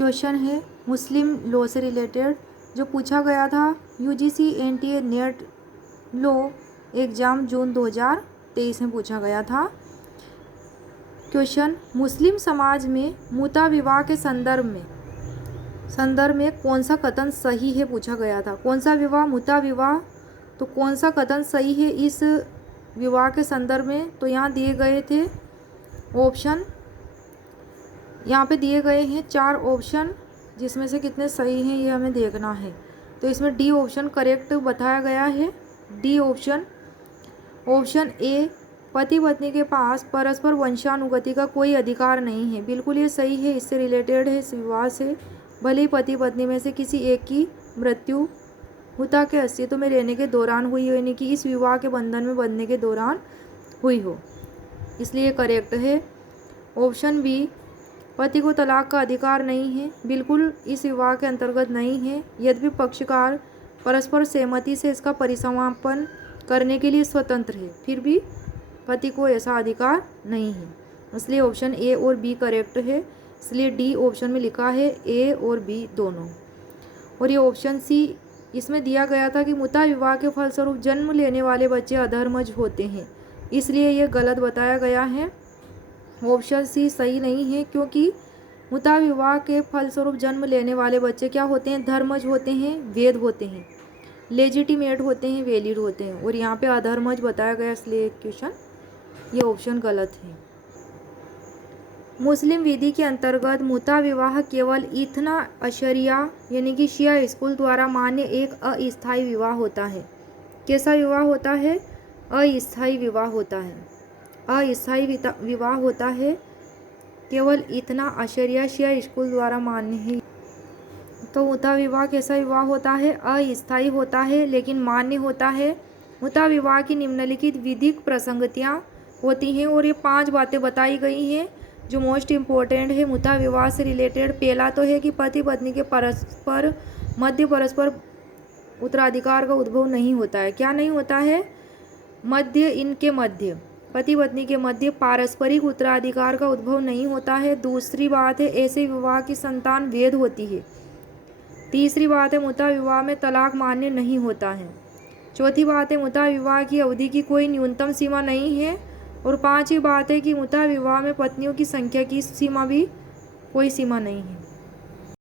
Question है मुस्लिम law से related जो पूछा गया था UGC NTA NET law exam June 2023 में पूछा गया था। क्वेश्चन मुस्लिम समाज में मुता विवाह के संदर्भ में कौन सा कथन सही है पूछा गया था। कौन सा विवाह? मुता विवाह। तो कौन सा कथन सही है इस विवाह के संदर्भ में? तो यहाँ दिए गए थे ऑप्शन, यहाँ पे दिए गए हैं 4 ऑप्शन, जिसमें से कितने सही हैं ये हमें देखना है। तो इसमें डी ऑप्शन करेक्ट बताया गया है। D option. ऑप्शन ए, पति पत्नी के पास परस्पर वंशानुगति का कोई अधिकार नहीं है, बिल्कुल ये सही है, इससे रिलेटेड है इस विवाह से। भले ही पति पत्नी में से किसी एक की मृत्यु हुता के अस्तित्व में रहने के दौरान हुई हो, यानी कि इस विवाह के बंधन में बंधने के दौरान हुई हो, इसलिए करेक्ट है। ऑप्शन बी, पति को तलाक का अधिकार नहीं है, बिल्कुल इस विवाह के अंतर्गत नहीं है, यद्यपि पक्षकार परस्पर सहमति से इसका परिसमापन करने के लिए स्वतंत्र है, फिर भी पति को ऐसा अधिकार नहीं है, इसलिए ऑप्शन ए और बी करेक्ट है। इसलिए डी ऑप्शन में लिखा है ए और बी दोनों। और ये ऑप्शन सी, इसमें दिया गया था कि मुता विवाह के फलस्वरूप जन्म लेने वाले बच्चे अधर्मज होते हैं, इसलिए ये गलत बताया गया है। ऑप्शन सी सही नहीं है, क्योंकि मुता विवाह के फलस्वरूप जन्म लेने वाले बच्चे क्या होते हैं? धर्मज होते हैं, वैध होते हैं, लेजिटिमेट होते हैं, वैलिड होते हैं, और यहाँ पे अधर्मज बताया गया, इसलिए क्वेश्चन ये ऑप्शन गलत है। मुस्लिम विधि के अंतर्गत मुता विवाह केवल इतना अशरिया यानी कि शिया स्कूल द्वारा मान्य एक अस्थायी विवाह होता है। कैसा विवाह होता है? अस्थायी विवाह होता है। अस्थायी विवाह होता है, केवल इतना अशरिया शिया स्कूल द्वारा मान्य है। तो मुता विवाह कैसा विवाह होता है? अस्थायी होता है लेकिन मान्य होता है। मुता विवाह की निम्नलिखित विधिक प्रसंगतियाँ होती हैं, और ये 5 बातें बताई गई हैं जो मोस्ट इम्पोर्टेंट है मुता विवाह से रिलेटेड। पहला तो है कि पति पत्नी के परस्पर उत्तराधिकार का उद्भव नहीं होता है। क्या नहीं होता है? इनके मध्य, पति पत्नी के मध्य पारस्परिक उत्तराधिकार का उद्भव नहीं होता है। दूसरी बात है, ऐसे विवाह की संतान वैध होती है। तीसरी बात है, मुता विवाह में तलाक मान्य नहीं होता है। चौथी बात है, मुता विवाह की अवधि की कोई न्यूनतम सीमा नहीं है। और 5वीं बात है कि मुता विवाह में पत्नियों की संख्या की सीमा भी कोई सीमा नहीं है।